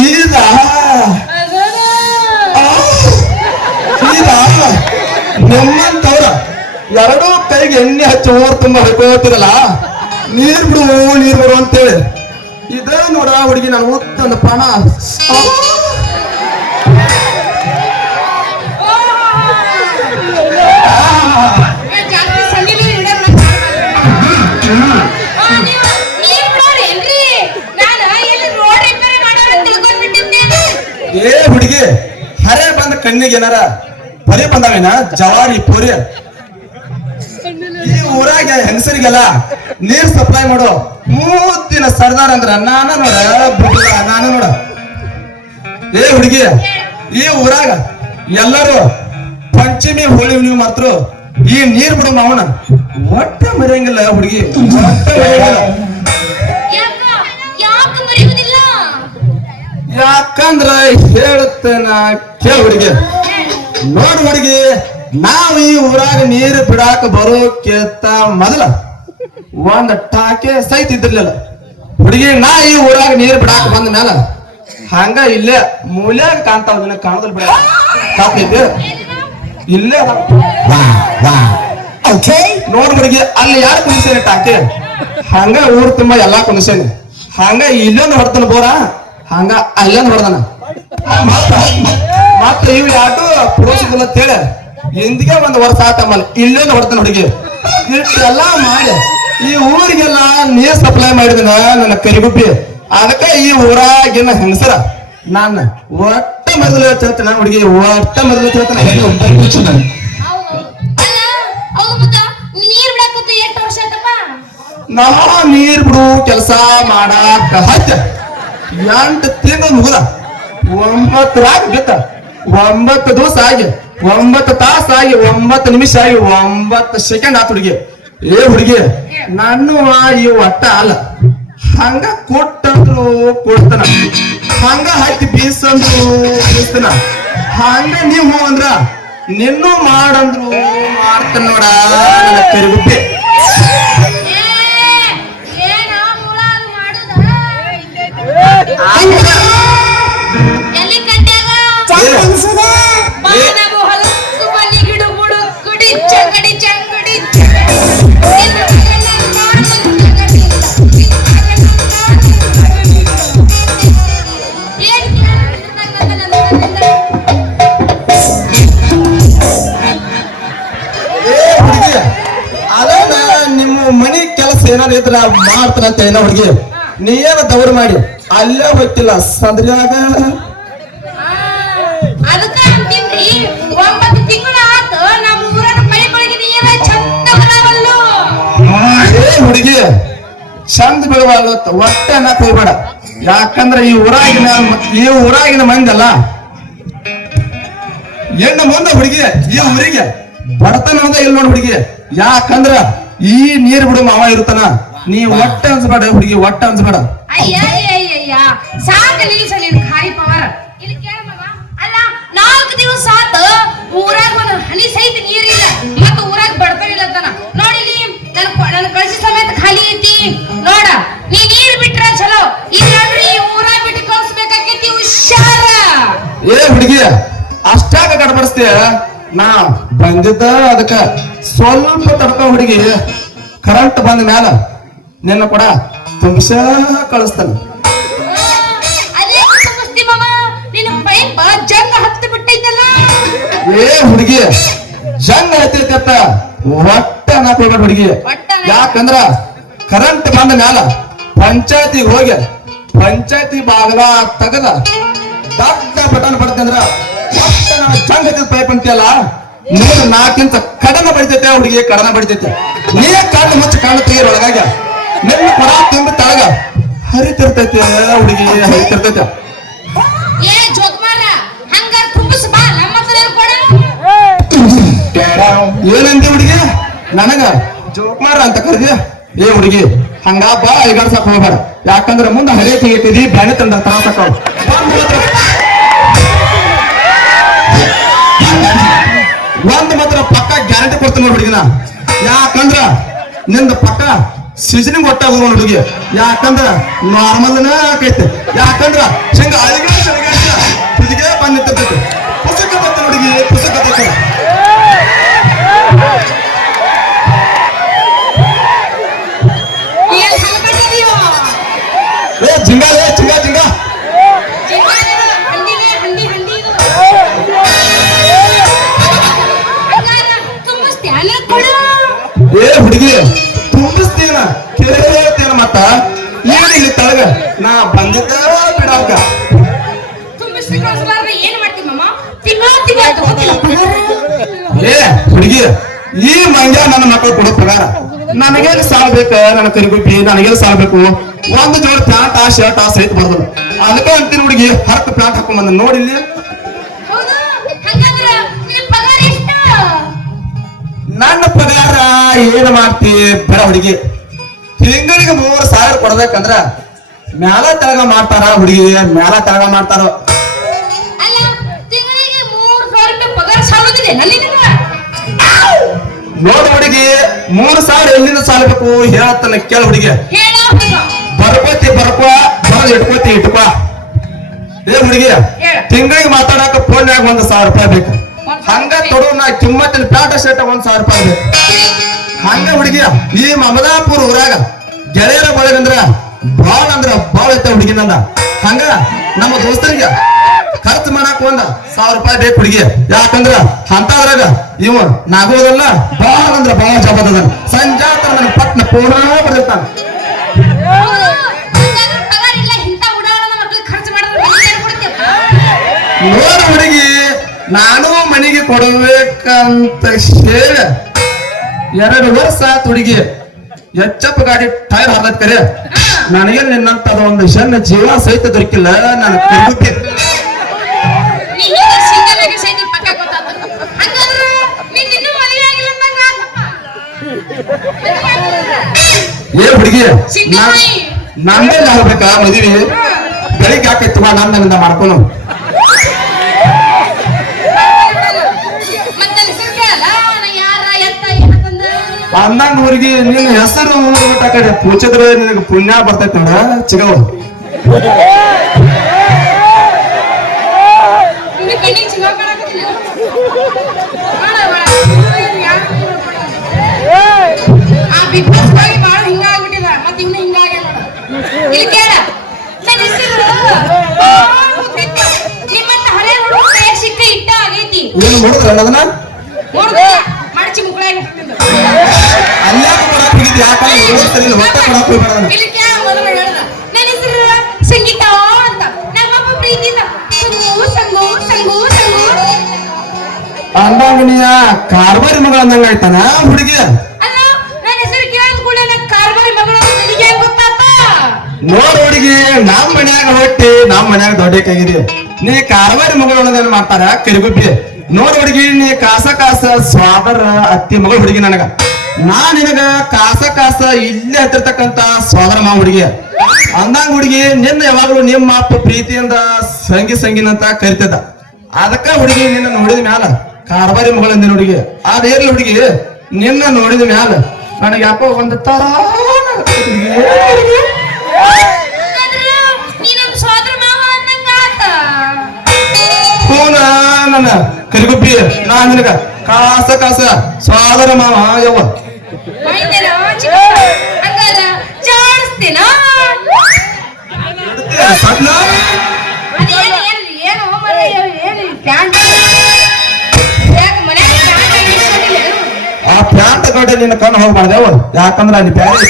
ಈಗ ಈಗ ನಿಮ್ಮಂತವ್ರ ಎರಡೂ ಕೈಗೆ ಎಣ್ಣೆ ಹಚ್ಚಿ ಊರ್ ತುಂಬ ಹೊಯ್ಕೋತಿರಲ್ಲ, ನೀರ್ ಬಿಡು ಅಂತೇಳಿ ಇದೇ ನೋಡ ಹುಡುಗಿ ನಾನು ಓದ್ತಂದ ಪ್ರಾಣ. ಏ ಹುಡುಗಿ, ಹರೇ ಬಂದ ಕಣ್ಣಿಗೆ ಏನಾರ ಬರೀ ಬಂದಾವೇನ ಜವಾರಿ ಪೋರಿ? ಈ ಊರಾಗ ಹೆಂಗಸರಿಗೆಲ್ಲ ನೀರ್ ಸಪ್ಲೈ ಮಾಡೋ ಮೂತಿನ ಸರ್ದಾರ್ ಅಂದ್ರ ನಾನು ನೋಡ. ಏ ಹುಡುಗಿ, ಈ ಊರಾಗ ಎಲ್ಲರೂ ಪಂಚಮಿ ಹೋಳಿ ನೀವು ಮಾತ್ರ ಈ ನೀರ್ ಬಿಡು ಮಾವನ ಒಟ್ಟ ಮರೆಯಂಗಿಲ್ಲ ಹುಡುಗಿ, ಒಟ್ಟ ಮರೆಯಂಗಿಲ್ಲ. ಯಾಕಂದ್ರ ಹೇಳುತ್ತೇನ ಕೇಳ ಹುಡುಗಿ. ನೋಡ್ ಹುಡುಗಿ, ನಾವು ಈ ಊರಾಗ ನೀರು ಬಿಡಾಕ ಬರೋಕ್ಕಿಂತ ಮೊದಲ ಒಂದ್ ಟಾಕೆ ಸಹಿತ ಇದ್ದಿರ್ಲಿಲ್ಲ ಹುಡುಗಿ. ನಾ ಈ ಊರಾಗ ನೀರು ಬಿಡಾಕ ಬಂದ ಮ್ಯಾಲ ಹಂಗ ಇಲ್ಲೇ ಮೂಲ್ಯಾಗ ಕಾಣ್ತಾವ, ನಿನ್ನ ಕಾಣೋದಿಲ್ಲ ಬಿಡ ಕಾಣ್ತೈತಿ ಇಲ್ಲೇ. ನೋಡ್ ಹುಡುಗಿ, ಅಲ್ಲಿ ಯಾರು ಕುಣಿಸೇನೆ ಟಾಕೆ, ಹಂಗ ಊರ್ ತುಂಬಾ ಎಲ್ಲಾ ಕುಣಿಸೇನೆ. ಹಂಗ ಇಲ್ಲೊಂದು ಹೊಡ್ತಾನ ಬೋರ, ಹಂಗ ಅಲ್ಲೊಂದು ಹೊಡೆದನ. ಮತ್ತ ಇವ್ ಯಾಟು ಪುರೋಸಿಲ್ಲ ಅಂತೇಳಿ ಎಂದಿಗೆ ಒಂದ್ ವರ್ಷ ಆತಮ್ಮಲ್ಲ ಇಲ್ಲೊಂದು ಹೊಡ್ತಾನ ಹುಡುಗಿ. ಇಷ್ಟೆಲ್ಲಾ ಮಾಡಿ ಈ ಊರಿಗೆಲ್ಲ ನೀರ್ ಸಪ್ಲೈ ಮಾಡಿದನ ನನ್ನ ಕರಿಗುಬ್ಬಿ. ಅದಕ್ಕ ಈ ಊರಾಗಿನ ಹೆಂಗಸರ ನಾನ ಒಟ್ಟ ಮೊದಲು ಹೇಳ್ತೇನೆ ಹುಡುಗಿ, ಒಟ್ಟ ಮೊದಲು ಹೇಳ್ತೇನೆ. ನಾ ನೀರ್ ಬಿಡು ಕೆಲಸ ಮಾಡಾಕ 8 ತಿಂಗಳು ಮುಗಿದ 9 ರಾಗ ಬಿತ್ತ 9 ದಿವಸ ಆಗಿ 9 ತಾಸ ಆಗಿ 9 ನಿಮಿಷ ಆಗಿ 9 ಸೆಕೆಂಡ್ ಆತ ಹುಡುಗಿ. ಏ ಹುಡುಗಿ, ನಾನು ಈ ಒಟ್ಟ ಅಲ್ಲ, ಹಂಗ ಕೊಟ್ಟಂದ್ರು ಕೊಡ್ತಾನ, ಹಂಗ ಹಾಕಿ ಬೀಸಂದ್ರು ಬೀಸ್ತಾನ, ಹಂಗ ನೀವು ಅಂದ್ರ ನಿನ್ನೂ ಮಾಡಂದ್ರು ಮಾಡ್ತಾನ ನೋಡ ನನ್ನ ಕರಿಗುಬ್ಬಿ. ನಿಮ್ಮ ಮನಿ ಕೆಲಸ ಏನಾರ ಇದ್ರ ಮಾಡ್ತಾನಂತ ಏನೋ ಹುಡುಗಿ, ನೀ ಏನ ದೌರ್ ಮಾಡಿ ಅಲ್ಲೇ ಹೋಗ್ತಿಲ್ಲ ಸಂದ್ರ್ಯಾಗ. ಹುಡುಗಿ ಚಂದ ಬೀಳವಲ್ಲ ಒಟ್ಟ ಅನ್ನಕ್ ಹೋಗ್ಬೇಡ. ಯಾಕಂದ್ರ ಈ ಊರಾಗಿನ ಮಂದಿ ಅಲ್ಲ ಹೆಣ್ಣು ಮುಂದ ಹುಡುಗಿ ಈ ಊರಿಗೆ ಬಡತನ ಇಲ್ಲ ನೋಡ್ ಹುಡುಗಿ. ಯಾಕಂದ್ರ ಈ ನೀರ್ ಬಿಡು ಮಾವ ಇರುತ್ತಾನ, ನೀ ಒಟ್ಟ ಅನ್ಸ್ಬೇಡ ಹುಡುಗಿ, ಒಟ್ಟ ಅನ್ಸ್ಬೇಡ. ಸಾಕ ನಿಲ್ಸಲಿ ಖಾಲಿ ಪವರ್ ಇಲ್ಲಿ ಕೇಳ ಮಗ. ಅಲ್ಲ 4 ದಿವಸ ಆತ ಊರಾಗ ಒಂದು ಹನಿ ಸಹಿತ ನೀರಿಲ್ಲ, ಮತ್ತ ಊರಾಗ ಬಡತನಿಲ್ಲ ಅಂತಾನ. ನೋಡಿ ನನ್ನ ಕಳಿಸಿ ಸಮೇತ ಖಾಲಿ ಐತಿ ನೋಡ. ನೀ ನೀರ್ ಬಿಟ್ರ ಚಲೋ, ಇಲ್ಲಾಂದ್ರೆ ಈ ಊರಾಗ ಬಿಟ್ಟು ಕಳ್ಸ್ಬೇಕಾಕೈತಿ, ಹುಷಾರ. ಏ ಹುಡುಗಿ, ಅಷ್ಟಾಗ ಗಡಬಡಿಸ್ತೀಯ? ನಾ ಬಂದಿದ್ದ ಅದಕ್ಕ ಸ್ವಲ್ಪ ತಡ್ಕ ಹುಡುಗಿ. ಕರೆಂಟ್ ಬಂದ ಮ್ಯಾಲ ನಿನ್ನ ಕೂಡ ತುಂಬಿಸ ಕಳಿಸ್ತಾನ. ಏ ಹುಡುಗಿ, ಜಂಗ್ ಹತ್ತೈತ ಒಟ್ಟ ನಾಕ್ ಹೋಗ್ಬೇಡ ಹುಡುಗಿ. ಯಾಕಂದ್ರ ಕರೆಂಟ್ ಬಂದ ಮ್ಯಾಲ ಪಂಚಾಯತಿಗೆ ಹೋಗಿ ಪಂಚಾಯತಿ ಬಾಗಲ ತಗದ ದೊಡ್ಡ ಬಟನ್ ಬಡ್ತಂದ್ರ ಜಂಗ್ ಹತ್ತಿದ ಪೈಪ್ ಅಂತೀಯಲ್ಲ, ನೋಡ 4 ಕಡನ ಬಡಿತೈತೆ ಹುಡುಗಿ, ಕಡನ ಬಡಿತೈತೆ. ನೀ ಕಣ್ಣು ಮುಚ್ಚ ಕಣ್ಣು ತೆಗೀರ ಒಳಗಾಗ ನಿನ್ನ ಕೊಡ ತುಂಬಿ ತಳಗ ಹರಿತಿರ್ತೈತೆ ಹುಡುಗಿ, ಹರಿತಿರ್ತೈತೆ. ಏನಂದಿ ಹುಡುಗಿ? ನನಗ ಜೋಕ್ಮಾರ ಅಂತ ಕರೆದಿ? ಏ ಹುಡುಗಿ, ಹಂಗ ಬಾ ಐಗಾಡ್ಸಕ್ ಹೋಗ್ಬೇಡ. ಯಾಕಂದ್ರ ಮುಂದ ಹಳೆ ತೆಗಿತಿದಿ ಬ್ಯಾನೆ ತಂದ ತ್ರಾಸಕ್ಕ. ಒಂದ್ ಮಾತ್ರ ಪಕ್ಕ ಗ್ಯಾರಂಟಿ ಕೊಡ್ತೀನಿ ನೋಡಿ ಹುಡುಗಿನ. ಯಾಕಂದ್ರ ನಿಂದ ಪಕ್ಕ ಸೀಸನಿಂಗ್ ಒಟ್ಟಾಗ ಹುಡುಗಿ ಯಾಕಂದ್ರ ನಾರ್ಮಲ್ನ ಆಕೈತೆ ಯಾಕಂದ್ರ ಹಿಂಗ ಅಳಿಗೆ ಹುಡುಗಿಗೆ ಬಂದ್ ನಿಂತೈತಿ ಪುಸ್ತಕ ಬರ್ತದೆ ಹುಡುಗಿ ಪುಸ್ತಕ ಬರ್ತದೆ ಏ ಜಿಂಗ ಜಿಂಗ ಜಿಂಗ ಏ ಹುಡುಗಿ ತುಂಬಿಸ್ತೀನ ಕೇಳ್ತೇನ ಮತ್ತ ಏನಿಲ್ಲ ತಳಗ ನಾ ಬಂದಿದ್ದ ಬಿಡಾಕ ಏ ಹುಡುಗಿ ಈ ಮಂಗ್ಯ ನನ್ನ ಮಕ್ಕಳು ಕೊಡೋ ಪ್ರಕಾರ ನನಗೇನು ಸಾಲ ಬೇಕ ನನ್ನ ಕರಿಗುಪ್ಪಿ ನನಗೇನು ಸಾಲ ಬೇಕು ಒಂದು ಜೋಡಿ ಪ್ಯಾಂಟ್ ಶರ್ಟ್ ಸಹಿತ ಬರ್ದಲ್ಲ ಅದಕ್ಕೆ ಅಂತೀನಿ ಹುಡುಗಿ ಹರ್ಕ ಪ್ಯಾಂಟ್ ಹಾಕೊಂಡ್ ಬಂದ ನೋಡಿಲ್ಲಿ ನನ್ನ ಪಗಾರ ಏನ್ ಮಾಡ್ತಿ ಬೇಡ ಹುಡುಗಿ ತಿಂಗಳಿಗೆ 3,000 ಕೊಡ್ಬೇಕಂದ್ರ ಮ್ಯಾಲ ತೆಳಗ ಮಾಡ್ತಾರ ಹುಡುಗಿ ಮ್ಯಾಲ ತೆಳಗ ಮಾಡ್ತಾರ ನೋಡ್ ಹುಡುಗಿ 3,000 ಎಲ್ಲಿಂದ ಸಾಲಬೇಕು ಹೇಳತ್ತನ ಕೇಳ ಹುಡುಗಿ ಬರ್ಕೋತಿ ಬರ್ಕೋ ಬರೋದ್ ಇಟ್ಕೋತಿ ಇಟ್ಕೋ ಏ ಹುಡುಗಿ ತಿಂಗಳಿಗೆ ಮಾತಾಡಕ ಫೋನ್ಯಾಗ 1,000 ರೂಪಾಯಿ ಬೇಕು ಹಂಗ ತೊಡು ನಾ ಕಿಮ್ಮತ್ತಿನ ಪ್ಯಾಂಟ್ ಶರ್ಟ್ 1,000 ರೂಪಾಯಿ ಬೇಕು ಹಂಗ ಹುಡುಗಿ ಈ ಮಮದಾಪುರ ಊರಾಗ ಗೆಳೆಯರ ಬಳಗಂದ್ರ ಬಾಳ ಐತೆ ಹುಡುಗಿ ನಂದ ಹಂಗ ನಮ್ಮ ದೋಸ್ತರಿಗೆ ಖರ್ಚು ಮಾಡಾಕ 1,000 ರೂಪಾಯಿ ಬೇಕು ಹುಡುಗಿ ಯಾಕಂದ್ರ ಅಂತದ್ರಾಗ ಇವ ನಾಗೋದಲ್ಲ ಬಾಳ ಜಬದ ಸಂಜಾತ ನನ್ನ ಪಟ್ನ ಪೂರ್ಣ ಬರ್ದಿರ್ತಾನ ನೋಡ ಹುಡುಗಿ ನಾನು ಮನೆಗೆ ಕೊಡಬೇಕಂತ ಹೇಳಿ 2 ವರ್ಷ ಆತ್ ಹುಡುಗಿ ಎಚ್ಚಪ್ಪ ಗಾಡಿ ಟೈರ್ ಹರ್ದತ್ ಕರೆ ನನಗೇನ್ ನಿನ್ನಂತ ಒಂದು ಸಣ್ಣ ಜೀವ ಸಹಿತ ದೊರಕಿಲ್ಲ ನಾನು ಕರಿಗುಪ್ಪಿ ಏ ಹುಡುಗಿ ನಮ್ಮೇಲೆ ಆಗ್ಬೇಕಾ ಮದುವೆ ಬೆಳಿಗ್ಗೆ ಹಾಕೈತಿ ನನ್ನಿಂದ ಮಾಡ್ಕೊಂಡು ಅಂದಂಗ ಊರಿಗೆ ನಿನ್ನ ಹೆಸರು ಆ ಕಡೆ ಪೂಚಿದ್ರೆ ನಿನಗೆ ಪುಣ್ಯ ಬರ್ತೈತಿ ನೋಡ ಚಿಗವ ನೀನು ನೋಡಿದ್ರ ಅದನ್ನ ಅಲ್ಲಾಕ ಕೊಡಕ್ ಹೋಗಿದ್ದಿ ಯಾಕಂದ್ರೆ ಹೊತ್ತ ಕೊಡಕ್ ಹೋಗ್ಬೇಡ ಸಂಗೀತ ಅಂತ ನಮ್ಮಪ್ಪ ಪ್ರೀತಿಯಿಂದ ಅಂದಂಗ ನೀಯ ಕಾರ್ಬಾರಿ ಮಗಳ ಅಂದಂಗ ಆಯ್ತಾನ ಹುಡುಗಿ ನೋಡ್ ಹುಡುಗಿ ನಮ್ ಮನ್ಯಾಗ ಹೊಟ್ಟಿ ನಮ್ ಮನ್ಯಾಗ ದೊಡ್ಡಕ್ಕಾಗಿರಿ ನೀ ಕಾರ್ಬಾರಿ ಮಗಳು ಅನ್ನೋದೇನ್ ಮಾಡ್ತಾರ ಕರಿಗುಬ್ಬಿ ನೋಡ್ ಹುಡುಗಿ ನೀ ಕಾಸ ಸ್ವಾದರ ಅತ್ತಿ ಮಗಳು ಹುಡುಗಿ ನನಗ ನಾ ನಿನಗ ಕಾಸ ಇಲ್ಲೇ ಹತ್ತಿರ್ತಕ್ಕಂತ ಸ್ವಾದರ ಮಾವ ಹುಡುಗಿ ಅಂದಂಗ ಹುಡುಗಿ ನಿನ್ನ ಯಾವಾಗ್ಲೂ ನಿಮ್ಮ ಅಪ್ಪ ಪ್ರೀತಿಯಿಂದ ಸಂಗಿನಂತ ಕರಿತದ ಅದಕ್ಕ ಹುಡುಗಿ ನಿನ್ನ ನೋಡಿದ ಮ್ಯಾಲ ಕಾರ್ಬಾರಿ ಮಗಳಂದ ಹುಡುಗಿ ಅದೇರ್ಲಿ ಹುಡುಗಿ ನಿನ್ನ ನೋಡಿದ ಮ್ಯಾಲ ನನಗೆ ಯಾಕೋ ಒಂದು ತರ ನನ್ನ ಕರಿಗುಬ್ಬಿ ನಾ ನಿನಗ ಕಾಸ ಸ್ವಾದರ ಮಾವ ಯವ್ವ ಆ ಪ್ಯಾಂಟ್ ಕಡೆ ನಿನ್ನ ಕಣ್ಣು ಹೋಗ್ಬಾರ್ದೇವ ಯಾಕಂದ್ರ ಅಲ್ಲಿ ಪ್ಯಾಂಟ್